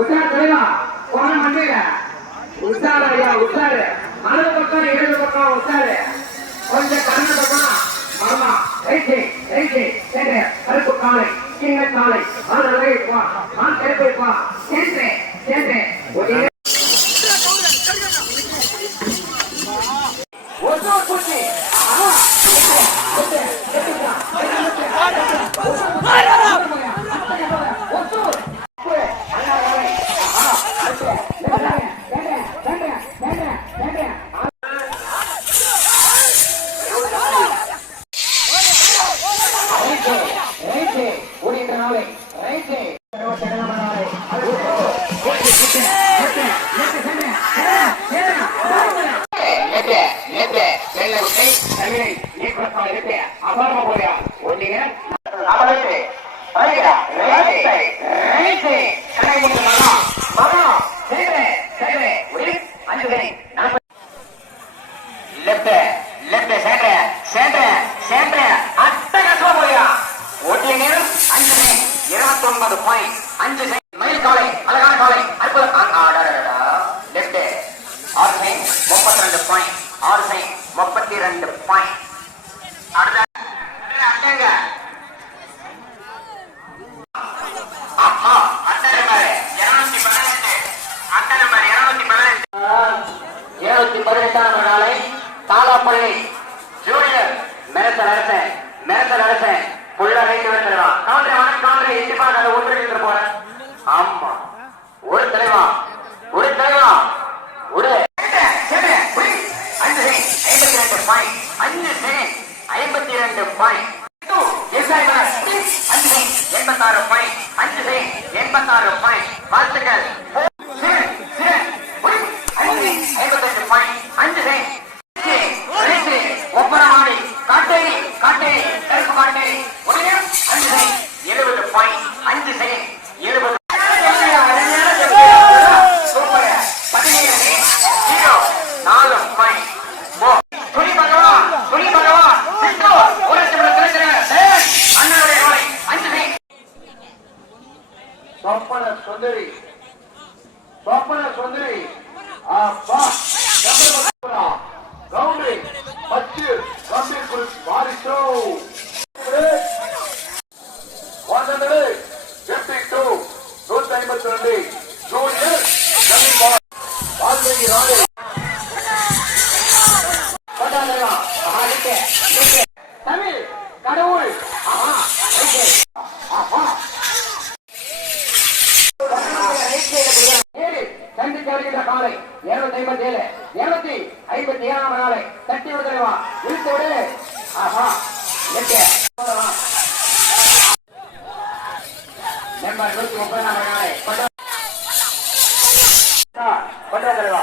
உஷார் தலைவா போன மண்டையில. உஷார் ஐயா உஷாரு. வலது பக்கம் இடது பக்கம் உஷாரு. கொஞ்சம் கண்ண பக்கம் ஆமா ரைட்டு ரைட்டு சரி கருப்பு காலை சின்ன காலை. ஆள் அழகை போ ஆள் கருப்பை போ சேர்த்து சேர்த்து. ஒரே ஒரு குச்சி ஆஹா லெஃப்ட் லெஃப்ட் சேட்ர சேட்ர சேட்ர அட்டகாசமா இருபத்தி ஒன்பது பாயிண்ட் அஞ்சு செகண்ட் மயில் காலை அழகான காலை அற்புதம் லெஃப்ட் ஆறு செகண்ட் முப்பத்தி ரெண்டு பாயிண்ட் ஆறு செகண்ட் முப்பத்தி ரெண்டு பாயிண்ட் அடுத்த அட்டங்க. ஆஹா அட்ட நம்பர் இருநூத்தி பதினெட்டு. அட்ட நம்பர் இருநூத்தி பதினெட்டு. இருநூத்தி பதினெட்டாம் நாளை தாலாப்பள்ளி ஜூனியர் மெரத்தல் அரசன் மெரத்தல் அரசன். புள்ள ரைட்டு வந்துடுவா கவுண்டரை வணக்கம் கவுண்டரை எட்டிப்பா அதை ஒன்று போறேன் ஆமா. ஒரு தலைவா. ஒரு தலைவா. ஒரு. ஐம்பத்தி ரெண்டு பாயிண்ட் அஞ்சு ஐம்பத்தி எண்பத்தாறு பாயிண்ட் அஞ்சு எண்பத்தாறு பாயிண்ட் ಬಪ್ಪನ ಸುಂದರಿ. ಬಪ್ಪನ ಸುಂದರಿ. ಆ ಗೌಂಡ್ರಿ ಮಚ್ಚಿ ಗಂಭೀರ ಕುರಿತು ಬಾರಿಸು ಒಂದೆಡೆ ಫಿಫ್ಟಿ ಟು ನೂರ ಐವತ್ತರಲ್ಲಿ ಜೂನಿಯರ್ ஏழு இருநூத்தி ஐம்பத்தி ஏழாம் நாளை தட்டி விடுதலைவா இழுத்து விடு. ஆஹா எட்டு நம்பர் நூத்தி முப்பதாம் நாளை கொண்டு வா.